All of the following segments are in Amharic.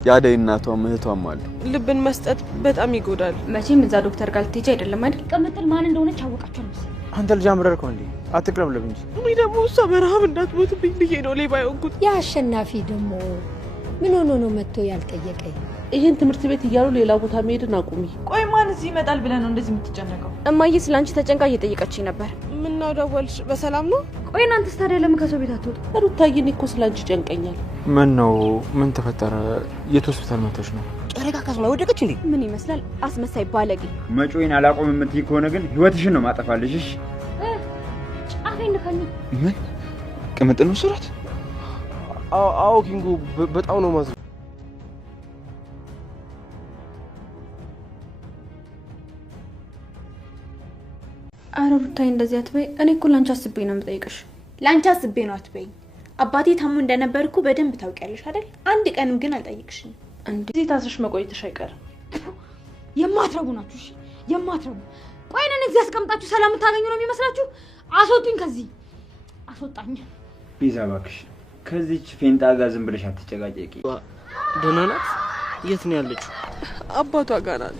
ያደይ እናቷም እህቷም አሉ። ልብን መስጠት በጣም ይጎዳል። መቼም እዛ ዶክተር ጋር ልትሄጂ አይደለም አይደል? ቅምጥል ማን እንደሆነች አወቃችሁ ነው? አንተ ልጅ አምረርከው እንዴ? አትቅረብልብ እንጂ። እኔ ደግሞ እሷ በረሃብ እንዳትሞትብኝ ብዬ ነው ሌባ የሆንኩት። ያ አሸናፊ ደግሞ ምን ሆኖ ነው መጥቶ ያልጠየቀኝ? ይሄን ትምህርት ቤት እያሉ ሌላ ቦታ መሄድን አቁሚ። ቆይ ማን እዚህ ይመጣል ብለህ ነው እንደዚህ የምትጨነቀው? እማዬ ስላንቺ ተጨንቃ እየጠየቀችኝ ነበር። ምን ነው ደወልሽ? በሰላም ነው? ቆይ እናንተስ ታዲያ ለምን ከሰው ቤት አትወጡ? ሩታዬ እኔ እኮ ስላንቺ ጨንቀኛል። ምን ነው? ምን ተፈጠረ? የት ሆስፒታል መተሽ ነው? ጨረቃ ካስማ ወደቀች እንዴ? ምን ይመስላል? አስመሳይ ባለጌ። መጮይን አላቆም የምትይ ከሆነ ግን ህይወትሽን ነው ማጠፋልሽ። እሺ ጫፌን ነካኝ። ምን ቅምጥል ነው ስራት? አዎ ኪንጎ በጣም ነው ማዝ አረ ሩታዬ እንደዚህ አትበይ። እኔ እኮ ላንቺ አስቤ ነው የምጠይቅሽ። ላንቺ አስቤ ነው አትበይ። አባቴ ታሙ እንደነበርኩ በደንብ ታውቂያለሽ አይደል? አንድ ቀንም ግን አልጠይቅሽም። እዚህ ታስረሽ መቆየትሽ አይቀርም። የማትረቡ ናችሁ። እሺ የማትረቡ። ቆይ ነን እዚህ አስቀምጣችሁ ሰላም ታገኙ ነው የሚመስላችሁ? አስወጡኝ ከዚህ አስወጣኝ። ቤዛ እባክሽ ከዚህች ፌንጣ ጋር ዝም ብለሽ አትጨቃጨቂ። ደህና ናት? የት ነው ያለችው? አባቷ ጋር ናት።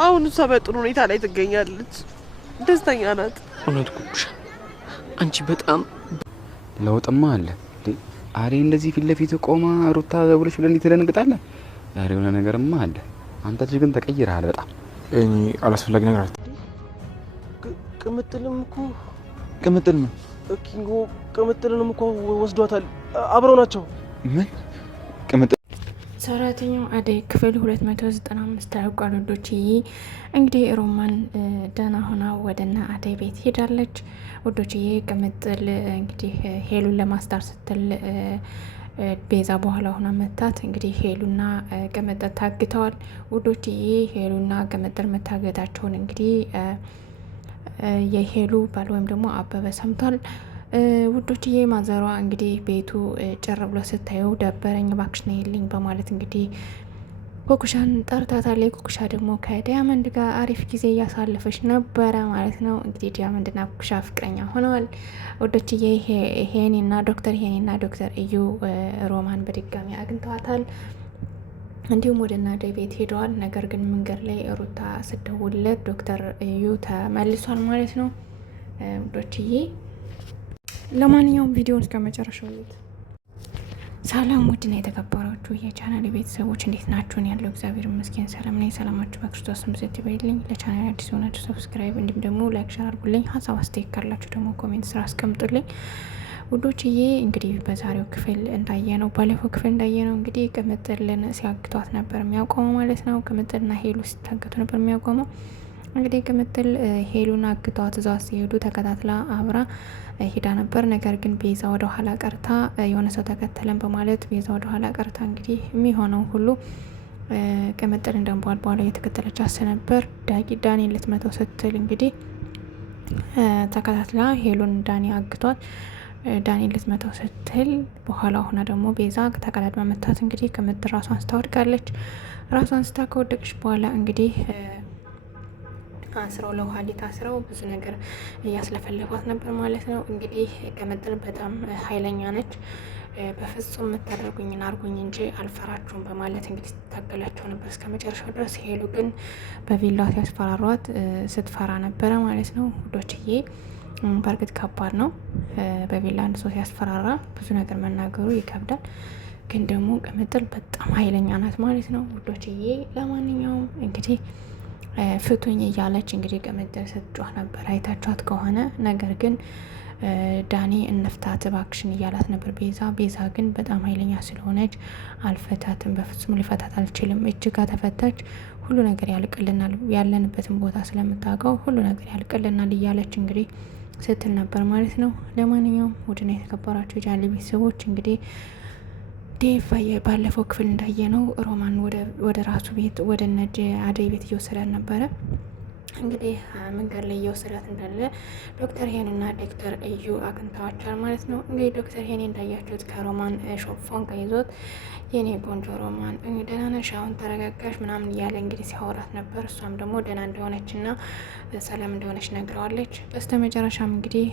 አሁን እሷ በጥሩ ሁኔታ ላይ ትገኛለች። ደስተኛ ናት። እውነት ኩኩሻ አንቺ በጣም ለውጥማ አለ እንዴ? አሬ እንደዚህ ፊት ለፊት ቆማ ሩታ ደውለሽ ብለን ትደነግጣለህ? ዛሬ የሆነ ነገርማ አለ። አንተ ልጅ ግን ተቀይረሃል በጣም። እኔ አላስፈላጊ ነገር አለ። ቅምጥልም እኮ ቅምጥል ምን ኪንጎ ቅምጥልንም እኮ ወስዷታል። አብረው ናቸው። ምን ቅምጥል ሰራተኛው አደይ ክፍል 295 ታውቋል ወዶችዬ። እንግዲህ ሮማን ደህና ሆና ወደና አደይ ቤት ሄዳለች ወዶችዬ። ቅምጥል እንግዲህ ሄሉን ለማስታር ስትል ቤዛ በኋላ ሆና መታት። እንግዲህ ሄሉና ቅምጥል ታግተዋል ወዶችዬ። ሄሉና ቅምጥል መታገታቸውን እንግዲህ የሄሉ ባል ወይም ደግሞ አበበ ሰምቷል ውዶችዬ። ማዘሯ እንግዲህ ቤቱ ጭር ብሎ ስታየው ደበረኝ እባክሽ ነይልኝ በማለት እንግዲህ ኩኩሻን ጠርታታለች። ኩኩሻ ደግሞ ከዲያመንድ ጋር አሪፍ ጊዜ እያሳለፈች ነበረ ማለት ነው። እንግዲህ ዲያመንድና ኩኩሻ ፍቅረኛ ሆነዋል ውዶችዬ። ሄኒና ዶክተር እዩ ሮማን በድጋሚ አግኝተዋታል። እንዲሁም ወደ አደይ ቤት ሄደዋል። ነገር ግን መንገድ ላይ ሩታ ስደውልለት ዶክተር እዩ ተመልሷል ማለት ነው ውዶችዬ። ለማንኛውም ቪዲዮውን እስከ መጨረሻው እዩት። ሰላም ውድና የተከበራችሁ የቻናል ቤተሰቦች እንዴት ናችሁን? ያለው እግዚአብሔር ይመስገን ሰላም ነኝ። ሰላማችሁ በክርስቶስ ምዝት ይበልልኝ። ለቻናል አዲስ ሆናችሁ ሰብስክራይብ እንዲሁም ደግሞ ላይክ ሼር አድርጉልኝ። ሀሳብ አስተያየት ካላችሁ ደግሞ ኮሜንት ስራ አስቀምጡልኝ ውዶችዬ። እንግዲህ በዛሬው ክፍል እንዳየነው ባለፈው ክፍል እንዳየነው እንግዲህ ቅምጥልን ሲያግቷት ነበር የሚያቆመው ማለት ነው። ቅምጥልና ሄሉ ሲታገቱ ነበር የሚያቆመው። እንግዲህ ቅምጥል ሄሉን አግቷት እዛው ሲሄዱ ተከታትላ አብራ ሄዳ ነበር። ነገር ግን ቤዛ ወደ ኋላ ቀርታ የሆነ ሰው ተከተለን በማለት ቤዛ ወደ ኋላ ቀርታ እንግዲህ የሚሆነው ሁሉ ቅምጥል እንደንቧል በኋላ የተከተለቻት ነበር። ዳኒ ልትመተው ስትል እንግዲህ ተከታትላ ሄሉን ዳኒ አግቷት ዳኒ ልትመተው ስትል በኋላ ሆና ደግሞ ቤዛ ተቀዳድማ መታት። እንግዲህ ቅምጥል ራሷን ስታወድቃለች። ራሷን ስታ ከወደቀች በኋላ እንግዲህ አስረው ለውሃሊት አስረው ብዙ ነገር እያስለፈለፏት ነበር ማለት ነው። እንግዲህ ቅምጥል በጣም ኃይለኛ ነች። በፍጹም የምታደርጉኝን አርጉኝ እንጂ አልፈራችሁም በማለት እንግዲህ ስትታገላቸው ነበር እስከ መጨረሻው ድረስ። ሄሉ ግን በቪላ ሲያስፈራሯት ስትፈራ ነበረ ማለት ነው ውዶችዬ። በእርግጥ ከባድ ነው። በቪላ አንድ ሰው ሲያስፈራራ ብዙ ነገር መናገሩ ይከብዳል። ግን ደግሞ ቅምጥል በጣም ኃይለኛ ናት ማለት ነው ውዶችዬ። ለማንኛውም እንግዲህ ፍቱኝ እያለች እንግዲህ ቅምጥል ስትጮህ ነበር አይታችኋት ከሆነ። ነገር ግን ዳኒ እንፍታት እባክሽን እያላት ነበር ቤዛ ግን በጣም ኃይለኛ ስለሆነች አልፈታትም፣ በፍጹም ሊፈታት አልችልም፣ እጅጋ ተፈታች ሁሉ ነገር ያልቅልናል፣ ያለንበትን ቦታ ስለምታውቀው ሁሉ ነገር ያልቅልናል እያለች እንግዲህ ስትል ነበር ማለት ነው። ለማንኛውም ውድና የተከበራችሁ የቻናሌ ቤተሰቦች እንግዲህ ዴቭ ባለፈው ክፍል እንዳየነው ሮማን ወደ ራሱ ቤት ወደ አደይ ቤት እየወሰዳት ነበረ። እንግዲህ መንገድ ላይ እየወሰዳት እንዳለ ዶክተር ሄንና ዶክተር እዩ አግኝተዋቸዋል ማለት ነው። እንግዲህ ዶክተር ሄን እንዳያችሁት ከሮማን ሾፎን ከይዞት የኔ ቆንጆ ሮማን ደህና ነሽ አሁን ተረጋጋሽ ምናምን እያለ እንግዲህ ሲያወራት ነበር። እሷም ደግሞ ደህና እንደሆነችና ሰላም እንደሆነች ነግረዋለች። በስተመጨረሻም እንግዲህ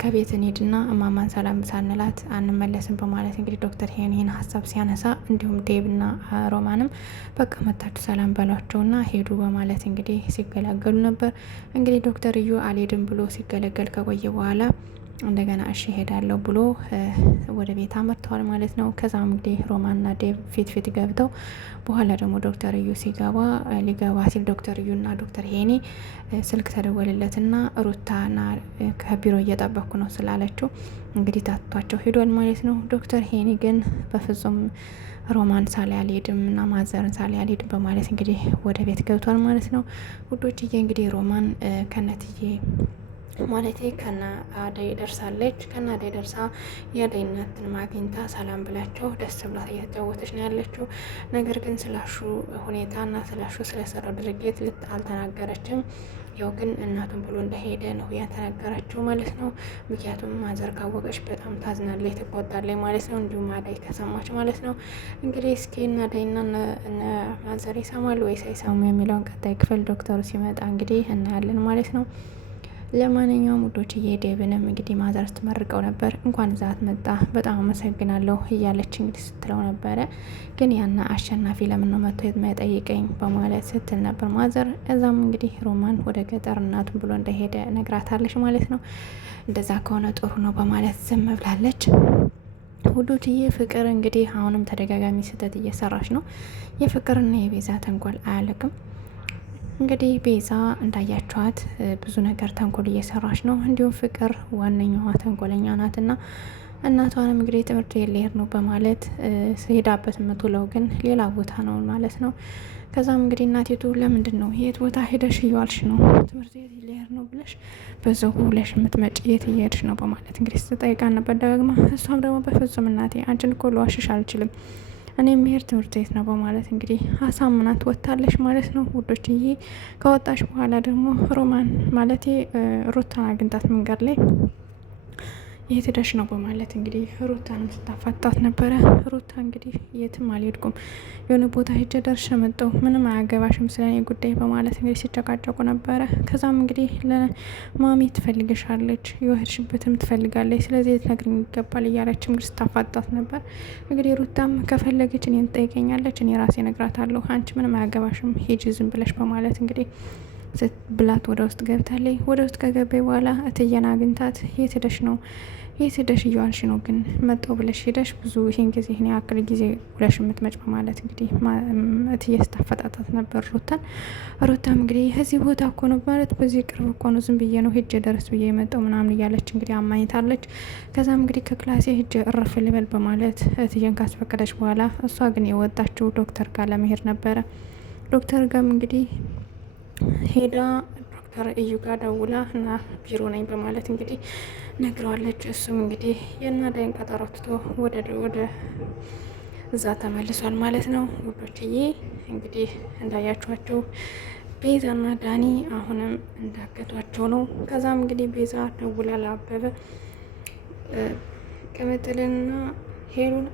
ከቤት እንሂድና እማማን ሰላም ሳንላት አንመለስም በማለት እንግዲህ ዶክተር ይህን ሀሳብ ሲያነሳ እንዲሁም ዴብና ሮማንም በቃ መታችሁ ሰላም በሏቸውና ሄዱ በማለት እንግዲህ ሲገላገሉ ነበር። እንግዲህ ዶክተር እዩ አልሄድም ብሎ ሲገለገል ከቆየ በኋላ እንደገና እሺ ሄዳለሁ ብሎ ወደ ቤት አመርተዋል ማለት ነው። ከዛም እንግዲህ ሮማንና ዴቭ ፊት ገብተው በኋላ ደግሞ ዶክተር እዩ ሊገባ ሲል ዶክተር እዩና ዶክተር ሄኒ ስልክ ተደወለለትና ሩታና ከቢሮ እየጠበኩ ነው ስላለችው እንግዲህ ታቷቸው ሄዷል ማለት ነው። ዶክተር ሄኒ ግን በፍጹም ሮማን ሳሌ አልሄድም እና ማዘርን ሳሌ አልሄድም በማለት እንግዲህ ወደ ቤት ገብቷል ማለት ነው። ውዶችዬ እንግዲህ ሮማን ከነትዬ ማለቴ ከና አደይ ደርሳለች። ከና አደይ ደርሳ የአደይ እናትን ማግኝታ ሰላም ብላቸው ደስ ብላት እየተጫወተች ነው ያለችው። ነገር ግን ስላሹ ሁኔታና ስላሹ ስለሰራው ድርጊት አልተናገረችም። ያው ግን እናቱን ብሎ እንደሄደ ነው ያተናገረችው ማለት ነው። ምክንያቱም ማዘር ካወቀች በጣም ታዝናለች፣ ትቆጣለች ማለት ነው። እንዲሁም አደይ ከሰማች ማለት ነው። እንግዲህ እስኪ እና አደይና እነ ማዘር ይሰማሉ ወይስ አይሰሙ የሚለውን ቀጣይ ክፍል ዶክተሩ ሲመጣ እንግዲህ እናያለን ማለት ነው። ለማንኛውም ውዶችዬ ዴቭንም እንግዲህ ማዘር ስትመርቀው ነበር። እንኳን ዛት መጣ በጣም አመሰግናለሁ እያለች እንግዲህ ስትለው ነበረ። ግን ያና አሸናፊ ለምን ነው መጥቶ የማይጠይቀኝ በማለት ስትል ነበር ማዘር። እዛም እንግዲህ ሮማን ወደ ገጠር እናቱን ብሎ እንደሄደ ነግራታለች ማለት ነው። እንደዛ ከሆነ ጥሩ ነው በማለት ዝም ብላለች። ውዶችዬ ፍቅር እንግዲህ አሁንም ተደጋጋሚ ስህተት እየሰራች ነው። የፍቅርና የቤዛ ተንኮል አያልቅም። እንግዲህ ቤዛ እንዳያችኋት ብዙ ነገር ተንኮል እየሰራች ነው። እንዲሁም ፍቅር ዋነኛዋ ተንኮለኛ ናትና እናቷንም እንግዲህ ትምህርት ቤት ልሄድ ነው በማለት ሄዳበት የምትውለው ግን ሌላ ቦታ ነው ማለት ነው። ከዛም እንግዲህ እናቲቱ ለምንድን ነው የት ቦታ ሄደሽ እየዋልሽ ነው? ትምህርት ቤት ልሄድ ነው ብለሽ በዛው ብለሽ የምትመጪ የት እየሄድሽ ነው? በማለት እንግዲህ ስትጠይቃት ነበር ደግማ። እሷም ደግሞ በፍጹም እናቴ አንቺን እኮ ልዋሽሽ አልችልም እኔ የምሄድ ትምህርት ቤት ነው በማለት እንግዲህ አሳምናት ወጥታለች ማለት ነው። ውዶችዬ ከወጣች በኋላ ደግሞ ሮማን ማለቴ ሩታን አግኝታት መንገድ ላይ የት ሄደሽ ነው በማለት እንግዲህ ሩታንም ስታፋታት ነበረ። ሩታ እንግዲህ የትም አልሄድኩም የሆነ ቦታ ሄጄ ደርሼ መጣሁ ምንም አያገባሽም ስለኔ ጉዳይ በማለት እንግዲህ ሲጨቃጨቁ ነበረ። ከዛም እንግዲህ ለማሚ ትፈልግሻለች የሄድሽበትም ትፈልጋለች ስለዚህ ልትነግሪኝ ይገባል እያለች እንግዲህ ስታፋጣት ነበር። እንግዲህ ሩታም ከፈለገች እኔን ትጠይቀኛለች እኔ ራሴ እነግራታለሁ አንቺ ምንም አያገባሽም ሂጂ ዝም ብለሽ በማለት እንግዲህ ብላት ወደ ውስጥ ገብታለች። ወደ ውስጥ ከገባች በኋላ እትዬን አግኝታት የት ሄደሽ ነው የት ሄደሽ እየዋልሽ ነው ግን መጣው ብለሽ ሄደሽ ብዙ ይሄን ጊዜ ይሄን ያክል ጊዜ ብለሽ የምትመጭ በማለት እንግዲህ እትዬ ስታፈጣጣት ነበር ሩታን። ሩታም እንግዲህ እዚህ ቦታ እኮ ነው ማለት በዚህ ቅርብ እኮ ነው ዝም ብዬ ነው ሄጄ ደረስ ብዬ የመጣው ምናምን እያለች እንግዲህ አማኝታለች። ከዛም እንግዲህ ከክላሴ ሄጄ እረፍ ልበል በማለት እትዬን ካስፈቀደች በኋላ እሷ ግን የወጣችው ዶክተር ጋር ለመሄድ ነበረ። ዶክተር ጋርም እንግዲህ ሄዳ ዶክተር እዩ ጋር ደውላ እና ቢሮ ነኝ በማለት እንግዲህ ነግረዋለች። እሱም እንግዲህ የአደይን ቀጠሮ ትቶ ወደ እዛ ተመልሷል ማለት ነው። ውዶችዬ እንግዲህ እንዳያችኋቸው ቤዛና ዳኒ አሁንም እንዳገቷቸው ነው። ከዛም እንግዲህ ቤዛ ደውላ ለአበበ ቅምጥልና ሄሉን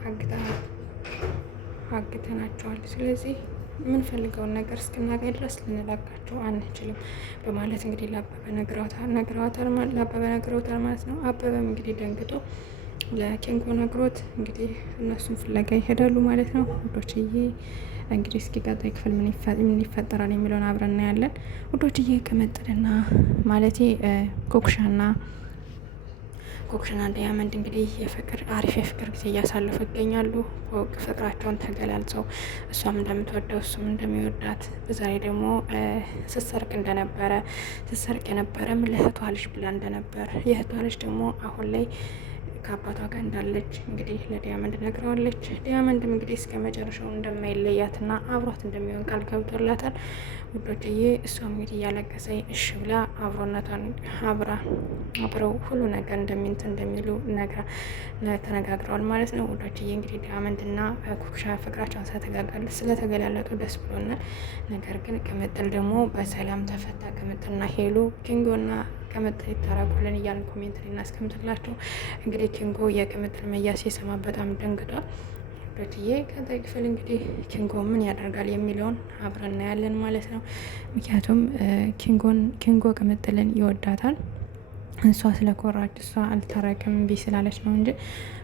አግተናቸዋል ስለዚህ የምንፈልገውን ነገር እስክናገኝ ድረስ ልንለቃቸው አንችልም በማለት እንግዲህ ለአበበ ነግረውታል ማለት ነው። አበበም እንግዲህ ደንግጦ ለኬንጎ ነግሮት እንግዲህ እነሱን ፍለጋ ይሄዳሉ ማለት ነው። ውዶችዬ እንግዲህ እስኪ ቀጣይ ክፍል ምን ይፈጠራል የሚለውን አብረን እናያለን። ውዶችዬ ቅምጥልና ማለቴ ኮክሽና ዳያመንድ እንግዲህ አሪፍ የፍቅር ጊዜ እያሳለፉ ይገኛሉ። ፍቅራቸውን ተገላልጸው እሷም እንደምትወደው እሱም እንደሚወዳት በዛሬ ደግሞ ስትሰርቅ የነበረም ለእህቷ ልጅ ብላ እንደነበር የእህቷ ልጅ ደግሞ አሁን ላይ ከአባቷ ጋር እንዳለች እንግዲህ ለዲያመንድ ነግረዋለች። ዲያመንድም እንግዲህ እስከ መጨረሻው እንደማይለያትና አብሯት እንደሚሆን ቃል ገብቶላታል። ውዶችዬ እሷም እንግዲህ እያለቀሰኝ እሺ ብላ አብሮነቷን አብረው ሁሉ ነገር እንደሚሉ ተነጋግረዋል ማለት ነው። ውዶችዬ እንግዲህ ዲያመንድና ኩክሻ ፍቅራቸውን ስለተገላለጡ ደስ ብሎናል። ነገር ግን ቅምጥል ደግሞ በሰላም ተፈታ። ቅምጥልና ሄሉ ኪንጎና ቅምጥል ይታረቁልን እያልን ኮሜንት ላይ እናስቀምጥላችሁ። እንግዲህ ኪንጎ የቅምጥል መያዝ ሲሰማ በጣም ደንግጧል። ዶትዬ ቀጣይ ክፍል እንግዲህ ኪንጎ ምን ያደርጋል የሚለውን አብረን እናያለን ማለት ነው። ምክንያቱም ኪንጎ ቅምጥልን ይወዳታል። እሷ ስለኮራች እሷ አልታረቅም እምቢ ስላለች ነው እንጂ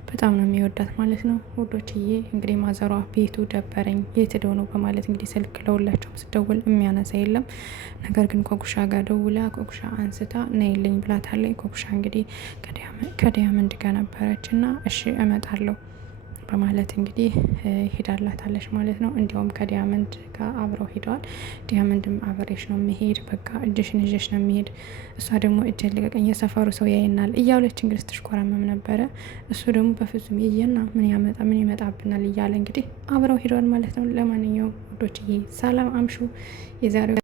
በጣም ነው የሚወዳት ማለት ነው ውዶችዬ። እንግዲህ ማዘሯ ቤቱ ደበረኝ የት ሄዶ ነው በማለት እንግዲህ ስልክ ለሁላቸውም ስደውል የሚያነሳ የለም። ነገር ግን ኮኩሻ ጋር ደውላ ኮኩሻ አንስታ ነይልኝ ብላታለች። ኮኩሻ እንግዲህ ከዲያመንድ ጋር ነበረች እና እሺ እመጣለሁ በማለት እንግዲህ ሄዳላታለች ማለት ነው። እንዲያውም ከዲያመንድ ጋር አብረው ሄደዋል። ዲያመንድም አብሬሽ ነው የሚሄድ በቃ እጅሽን ይዤሽ ነው የሚሄድ፣ እሷ ደግሞ እጅን ልቀቀኝ የሰፈሩ ሰው ያይናል እያለች እንግዲህ ስትሽኮረመም ነበረ። እሱ ደግሞ በፍጹም ይየና ምን ይመጣብናል እያለ እንግዲህ አብረው ሄደዋል ማለት ነው። ለማንኛውም ውዶችዬ ሰላም አምሹ። የዛሬው